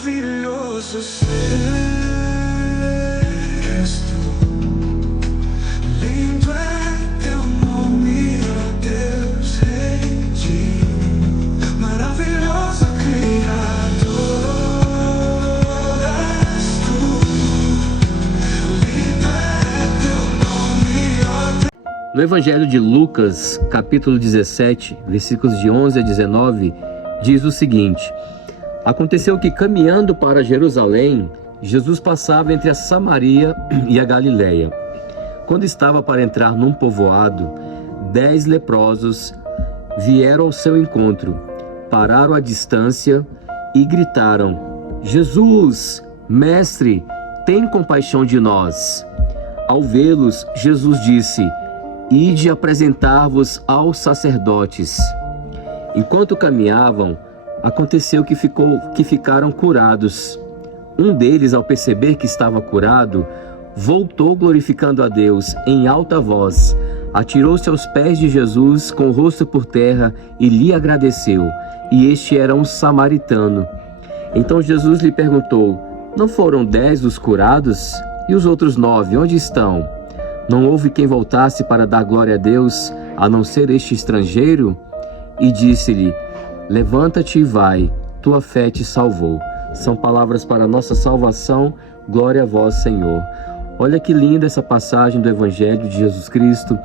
maravilhoso és tu. Lindo é teu nome, ó Deus Redentor. Maravilhoso Criador és tu. Lindo é teu nome, ó Deus. No Evangelho de Lucas, capítulo 17, versículos de 11 a 19, diz o seguinte: Aconteceu que, caminhando para Jerusalém, Jesus passava entre a Samaria e a Galileia. Quando estava para entrar num povoado, 10 leprosos vieram ao seu encontro, pararam à distância e gritaram: Jesus, mestre, tem compaixão de nós. Ao vê-los, Jesus disse: Ide apresentar-vos aos sacerdotes. Enquanto caminhavam, aconteceu que ficaram curados. Um deles, ao perceber que estava curado, voltou glorificando a Deus em alta voz, atirou-se aos pés de Jesus com o rosto por terra e lhe agradeceu. E este era um samaritano. Então Jesus lhe perguntou: Não foram 10 os curados? E os outros 9, onde estão? Não houve quem voltasse para dar glória a Deus, a não ser este estrangeiro? E disse-lhe: Levanta-te e vai, tua fé te salvou. São palavras para a nossa salvação, glória a vós, Senhor. Olha que linda essa passagem do Evangelho de Jesus Cristo,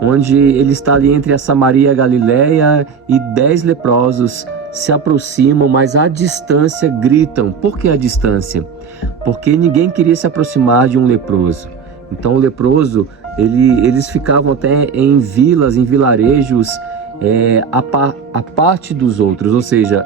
onde ele está ali entre a Samaria e a Galileia e 10 leprosos se aproximam, mas à distância gritam. Por que à distância? Porque ninguém queria se aproximar de um leproso. Então o leproso, eles ficavam até em vilas, em vilarejos, a parte dos outros, ou seja,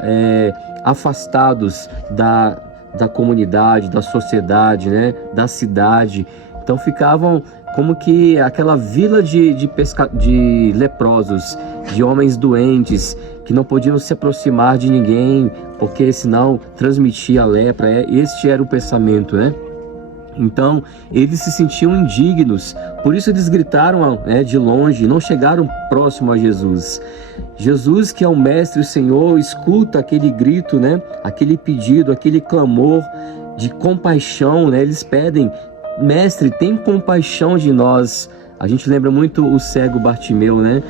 afastados da comunidade, da sociedade, né, da cidade. Então ficavam como que aquela vila de leprosos, de homens doentes, que não podiam se aproximar de ninguém, porque senão transmitia a lepra. Este era o pensamento, né? Então eles se sentiam indignos, por isso eles gritaram de longe, não chegaram próximo a Jesus. Jesus, que é o Mestre, o Senhor, escuta aquele grito, né? Aquele pedido, aquele clamor de compaixão, né? Eles pedem: Mestre, tem compaixão de nós. A gente lembra muito o cego Bartimeu, né?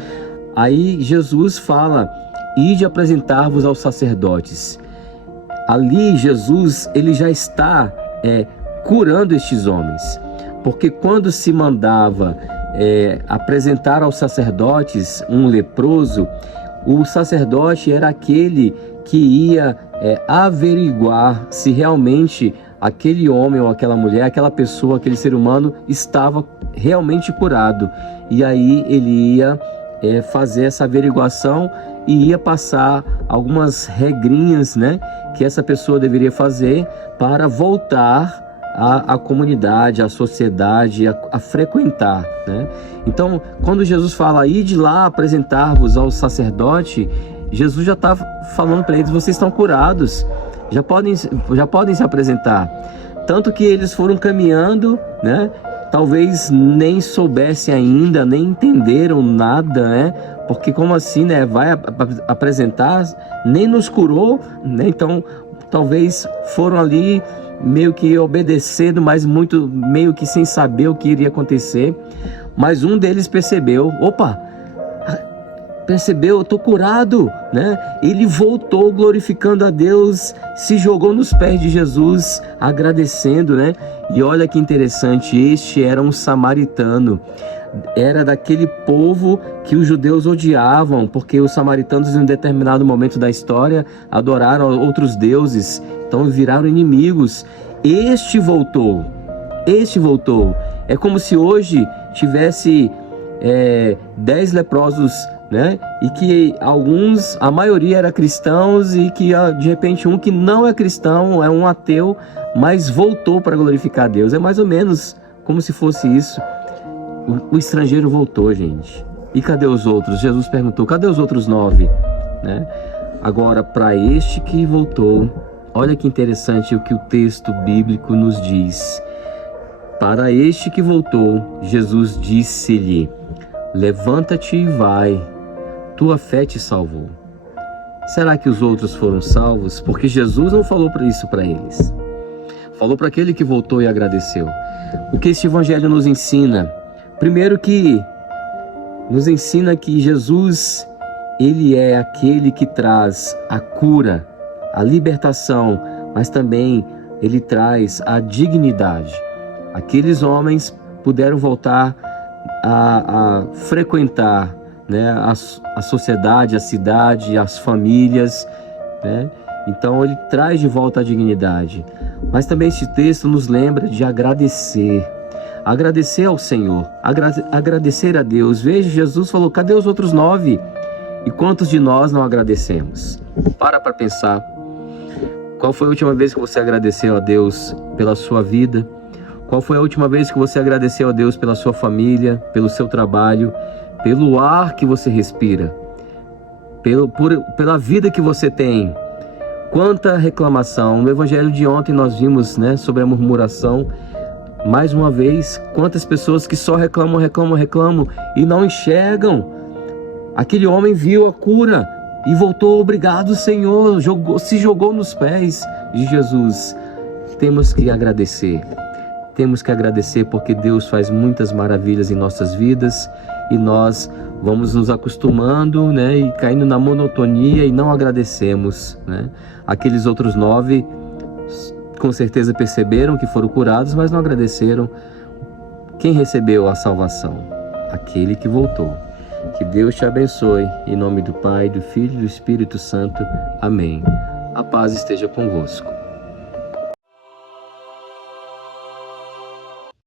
Aí Jesus fala: Ide apresentar-vos aos sacerdotes. Ali Jesus, ele já está curando estes homens, porque quando se mandava apresentar aos sacerdotes um leproso, o sacerdote era aquele que ia averiguar se realmente aquele homem ou aquela mulher, aquela pessoa, aquele ser humano estava realmente curado. E aí ele ia fazer essa averiguação e ia passar algumas regrinhas, né, que essa pessoa deveria fazer para voltar à comunidade, à sociedade, a frequentar, né? Então, quando Jesus fala: Ide lá apresentar-vos ao sacerdote, Jesus já está falando para eles: vocês estão curados, já podem se apresentar. Tanto que eles foram caminhando, né? Talvez nem soubessem ainda, nem entenderam nada, né? Porque como assim, né? Vai apresentar, nem nos curou, né? Então, talvez foram ali meio que obedecendo, mas muito meio que sem saber o que iria acontecer. Mas um deles percebeu: opa, eu tô curado, né? Ele voltou glorificando a Deus, se jogou nos pés de Jesus, agradecendo, né? E olha que interessante, este era um samaritano. Era daquele povo que os judeus odiavam, porque os samaritanos em um determinado momento da história adoraram outros deuses, então viraram inimigos. Este voltou. É como se hoje tivesse 10 leprosos, né? E que a maioria era cristãos, e que de repente um que não é cristão, é um ateu, mas voltou para glorificar a Deus. É mais ou menos como se fosse isso. O estrangeiro voltou, gente. E cadê os outros? Jesus perguntou: cadê os outros 9? Né? Agora, para este que voltou, olha que interessante o que o texto bíblico nos diz. Para este que voltou, Jesus disse-lhe: levanta-te e vai, tua fé te salvou. Será que os outros foram salvos? Porque Jesus não falou isso para eles. Falou para aquele que voltou e agradeceu. O que este evangelho nos ensina? Primeiro que nos ensina que Jesus, ele é aquele que traz a cura, a libertação, mas também ele traz a dignidade. Aqueles homens puderam voltar a frequentar, né, a sociedade, a cidade, as famílias, né? Então ele traz de volta a dignidade. Mas também este texto nos lembra de agradecer. Agradecer ao Senhor, agradecer a Deus. Veja, Jesus falou, cadê os outros 9? E quantos de nós não agradecemos? Para pensar. Qual foi a última vez que você agradeceu a Deus pela sua vida? Qual foi a última vez que você agradeceu a Deus pela sua família, pelo seu trabalho, pelo ar que você respira, pela vida que você tem? Quanta reclamação. No evangelho de ontem nós vimos, né, sobre a murmuração. Mais uma vez, quantas pessoas que só reclamam e não enxergam. Aquele homem viu a cura e voltou, obrigado Senhor, se jogou nos pés de Jesus. Temos que agradecer. Temos que agradecer porque Deus faz muitas maravilhas em nossas vidas e nós vamos nos acostumando, né, e caindo na monotonia e não agradecemos, né? Aqueles outros 9 com certeza perceberam que foram curados, mas não agradeceram. Quem recebeu a salvação? Aquele que voltou. Que Deus te abençoe. Em nome do Pai, do Filho e do Espírito Santo. Amém. A paz esteja convosco.